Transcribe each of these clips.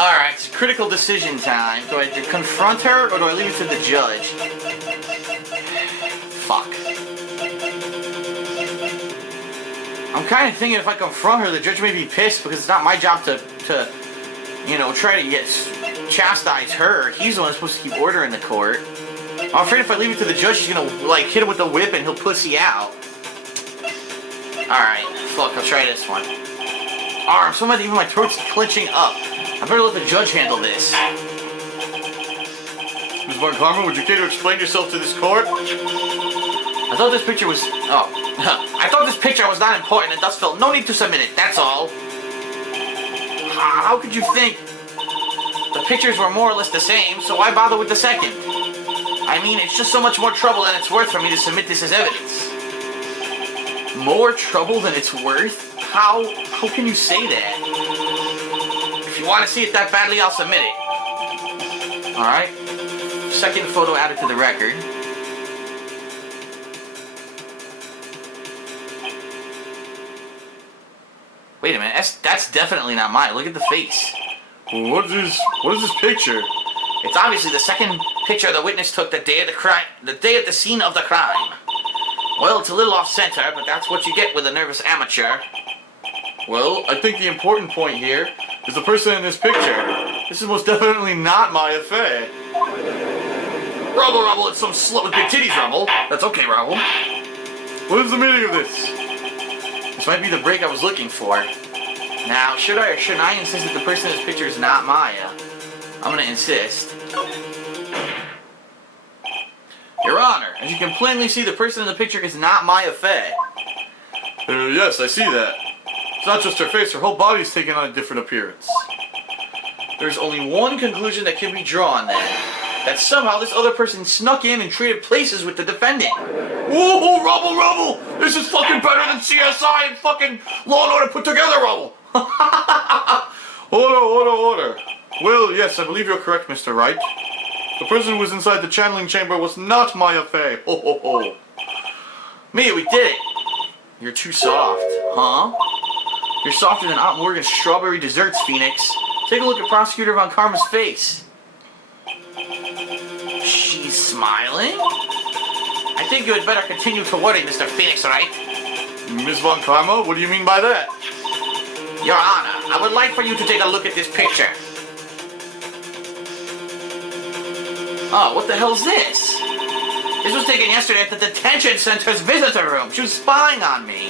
Alright, it's critical decision time. Do I confront her or do I leave it to the judge? Fuck. I'm kind of thinking if I confront her, the judge may be pissed because it's not my job to you know, try to chastise her. He's the one supposed to keep order in the court. I'm afraid if I leave it to the judge, she's gonna, like, hit him with the whip and he'll pussy out. Alright, fuck, I'll try this one. Arm, somehow even my throat's clenching up. I better let the judge handle this. Ms. Von Karma, would you care to explain yourself to this court? I thought this picture was... Oh. I thought this picture was not important and thus felt no need to submit it, that's all. How could you think? The pictures were more or less the same, so why bother with the second? I mean, it's just so much more trouble than it's worth for me to submit this as evidence. More trouble than it's worth? How can you say that? If you want to see it that badly, I'll submit it. Alright. Second photo added to the record. Wait a minute, that's definitely not mine. Look at the face. What is this picture? It's obviously the second picture the witness took the day of the crime, the day at the scene of the crime. Well, it's a little off-center, but that's what you get with a nervous amateur. Well, I think the important point here is the person in this picture. This is most definitely not my affair. Rubble, it's some slut with big titties, Rubble. That's okay, Rubble. What is the meaning of this? This might be the break I was looking for. Now, should I or shouldn't I insist that the person in this picture is not Maya? I'm gonna insist. Your Honor, as you can plainly see, the person in the picture is not Maya Fey. Yes, I see that. It's not just her face, her whole body's taking on a different appearance. There's only one conclusion that can be drawn then. That somehow this other person snuck in and traded places with the defendant. Whoa, Rubble! This is fucking better than CSI and fucking Law and Order put together, Rubble! Order. Well, yes, I believe you're correct, Mr. Wright. The person who was inside the channeling chamber was not Maya Fey. Ho, ho, ho. Mia, we did it. You're too soft. Huh? You're softer than Aunt Morgan's strawberry desserts, Phoenix. Take a look at Prosecutor Von Karma's face. She's smiling? I think you had better continue to worry, Mr. Phoenix Wright. Miss Von Karma, what do you mean by that? Your Honor, I would like for you to take a look at this picture. Oh, what the hell's this? This was taken yesterday at the detention center's visitor room. She was spying on me.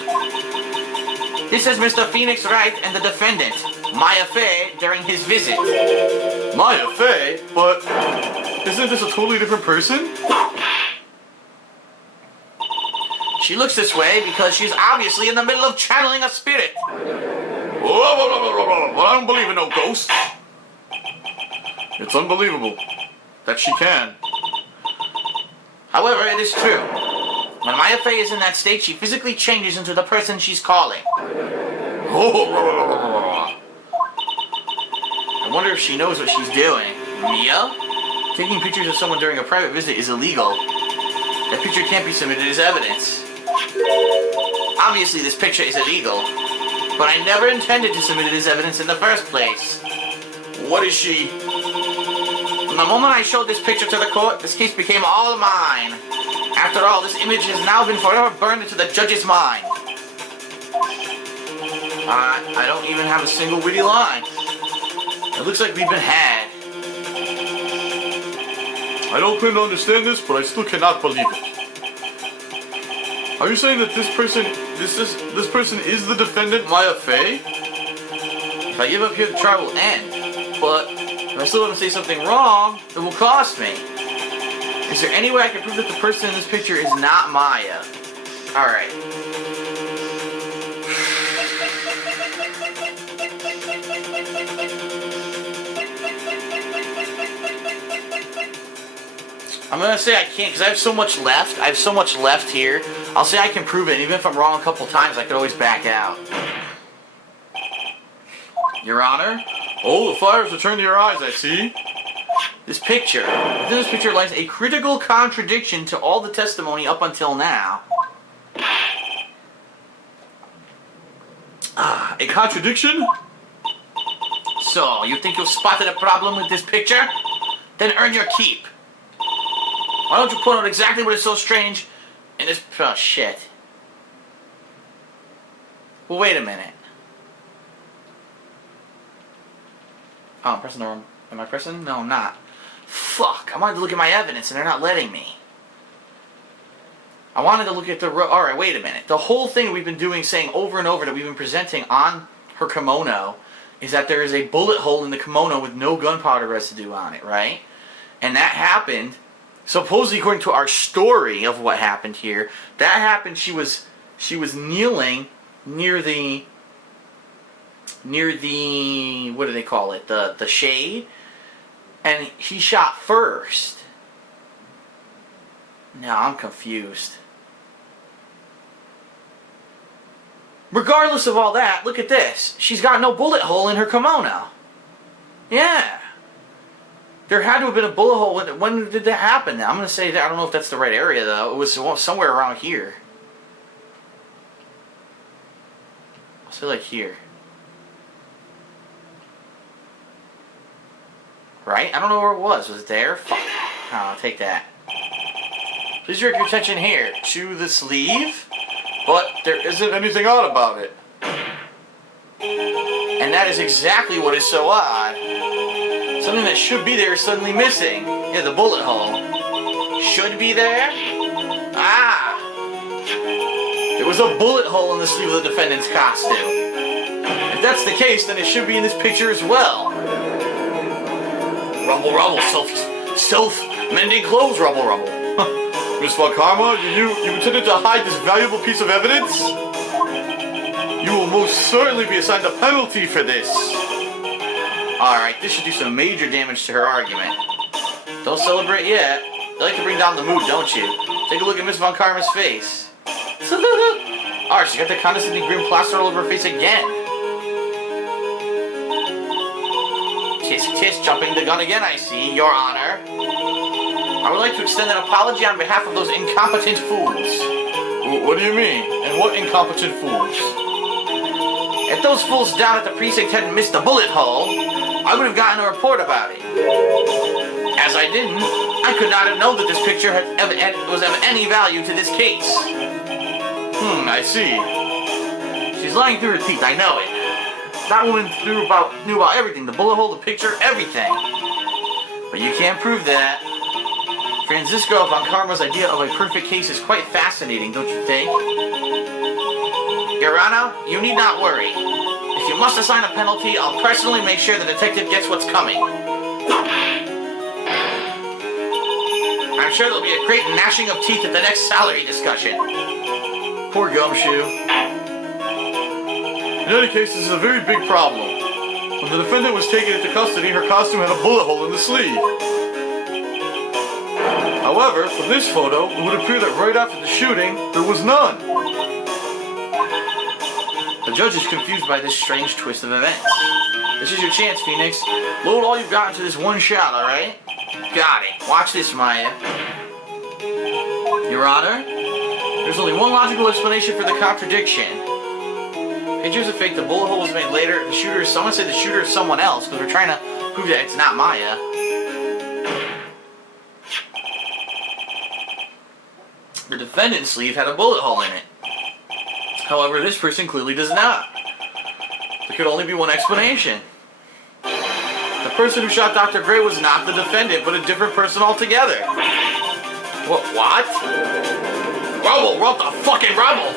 This is Mr. Phoenix Wright and the defendant, Maya Fey, during his visit. Maya Fey? But isn't this a totally different person? She looks this way because she's obviously in the middle of channeling a spirit. Well, I don't believe in no ghosts. It's unbelievable that she can. However, it is true. When Maya Fey is in that state, she physically changes into the person she's calling. I wonder if she knows what she's doing. Mia? Taking pictures of someone during a private visit is illegal. That picture can't be submitted as evidence. Obviously, this picture is illegal. But I never intended to submit it as evidence in the first place. What is she? From the moment I showed this picture to the court, this case became all mine. After all, this image has now been forever burned into the judge's mind. I don't even have a single witty line. It looks like we've been had. I don't claim to understand this, but I still cannot believe it. Are you saying that this person is the defendant, Maya Fey? If I give up here, the trial will end. But if I still want to say something wrong, it will cost me. Is there any way I can prove that the person in this picture is not Maya? Alright. I'm gonna say I can't because I have so much left. I have so much left here. I'll say I can prove it. Even if I'm wrong a couple times, I could always back out. Your Honor? Oh, the fires return to your eyes, I see. This picture. Within this picture lies a critical contradiction to all the testimony up until now. A contradiction? So, you think you've spotted a problem with this picture? Then earn your keep. Why don't you point out exactly what is so strange in this... Oh, shit. Well, wait a minute. Oh, I'm pressing the wrong... Am I pressing? No, I'm not. Fuck, I wanted to look at my evidence and they're not letting me. I wanted to look at the... Alright, wait a minute. The whole thing we've been doing, saying over and over that we've been presenting on her kimono is that there is a bullet hole in the kimono with no gunpowder residue on it, right? And that happened, supposedly according to our story of what happened here, that happened, she was kneeling near the, what do they call it, the shade, and he shot first. Now I'm confused. Regardless of all that, look at this. She's got no bullet hole in her kimono. Yeah. There had to have been a bullet hole. When did that happen? I'm going to say that. I don't know if that's the right area, though. It was somewhere around here. I'll say like here. Right? I don't know where it was. Was it there? Fuck. Oh, I'll take that. Please direct your attention here to the sleeve. But there isn't anything odd about it. And that is exactly what is so odd. Something that should be there is suddenly missing. Yeah, the bullet hole. Should be there? Ah! There was a bullet hole in the sleeve of the defendant's costume. If that's the case, then it should be in this picture as well. Rumble, rumble, self-mending clothes, rumble, rumble. Miss Von Karma, you intended to hide this valuable piece of evidence? You will most certainly be assigned a penalty for this. Alright, this should do some major damage to her argument. Don't celebrate yet. You like to bring down the mood, don't you? Take a look at Miss Von Karma's face. Alright, she got the condescending grin plastered all over her face again. Tisk tisk, jumping the gun again, I see, Your Honor. I would like to extend an apology on behalf of those incompetent fools. What do you mean? And what incompetent fools? If those fools down at the precinct hadn't missed the bullet hole, I would have gotten a report about it. As I didn't, I could not have known that this picture was of any value to this case. I see. She's lying through her teeth, I know it. That woman knew about everything, the bullet hole, the picture, everything. But you can't prove that. Francisco Von Karma's idea of a perfect case is quite fascinating, don't you think? Your Honor, you need not worry. If you must assign a penalty, I'll personally make sure the detective gets what's coming. I'm sure there'll be a great gnashing of teeth at the next salary discussion. Poor Gumshoe. In any case, this is a very big problem. When the defendant was taken into custody, her costume had a bullet hole in the sleeve. However, from this photo, it would appear that right after the shooting, there was none. The judge is confused by this strange twist of events. This is your chance, Phoenix. Load all you've got into this one shot, alright? Got it. Watch this, Maya. Your Honor, there's only one logical explanation for the contradiction. Pictures are fake, the bullet hole was made later, the shooter is... Someone said the shooter is someone else, because we're trying to prove that it's not Maya. The defendant's sleeve had a bullet hole in it. However, this person clearly does not. There could only be one explanation. The person who shot Dr. Gray was not the defendant, but a different person altogether. What? Rubble! What the fucking rubble!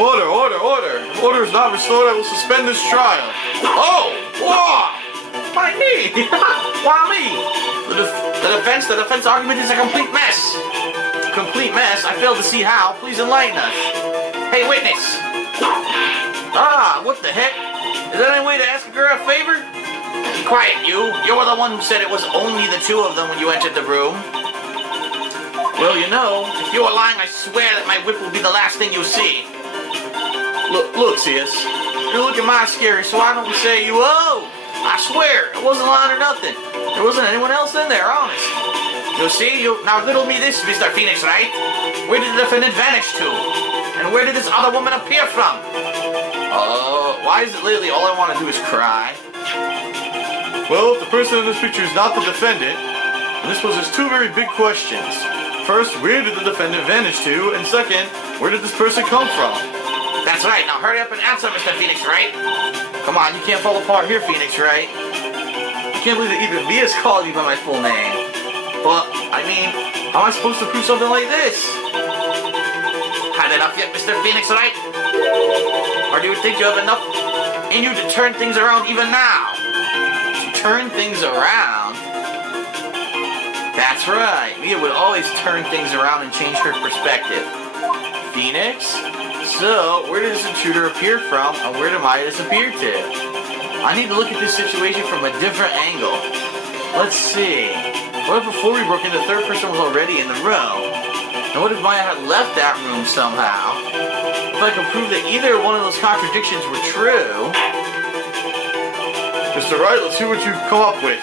Order, order, order! If order is not restored, I will suspend this trial. Oh! Whoa! Why me? Why me? The defense argument is a complete mess. Complete mess? I fail to see how. Please enlighten us. Hey, witness! Ah, what the heck? Is there any way to ask a girl a favor? Be quiet, you. You were the one who said it was only the two of them when you entered the room. Well, you know, if you are lying, I swear that my whip will be the last thing you see. Look, sis. You're looking mighty scary, so why don't we say you owe? I swear, it wasn't lying or nothing. There wasn't anyone else in there, honest. You see, now riddle me this, Mr. Phoenix Wright. Where did the defendant vanish to? And where did this other woman appear from? Why is it lately all I want to do is cry? Well, if the person in this picture is not the defendant, then this poses two very big questions. First, where did the defendant vanish to? And second, where did this person come from? That's right. Now hurry up and answer, Mr. Phoenix Wright. Come on, you can't fall apart here, Phoenix Wright. I can't believe that even me has called you by my full name. But, I mean, how am I supposed to prove something like this? Had enough yet, Mr. Phoenix Wright? Or do you think you have enough in you to turn things around even now? To turn things around? That's right. Mia would always turn things around and change her perspective. Phoenix? So, where did this intruder appear from, and where did Maya disappear to? I need to look at this situation from a different angle. Let's see. What if before we broke in, the third person was already in the room? And what if Maya had left that room somehow? If I can prove that either one of those contradictions were true... Mr. Wright, let's see what you've come up with.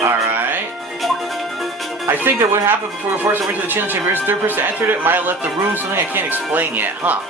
Alright. I think that what happened before we forced our way to the challenge chamber is the third person entered it, Maya left the room, something I can't explain yet, huh?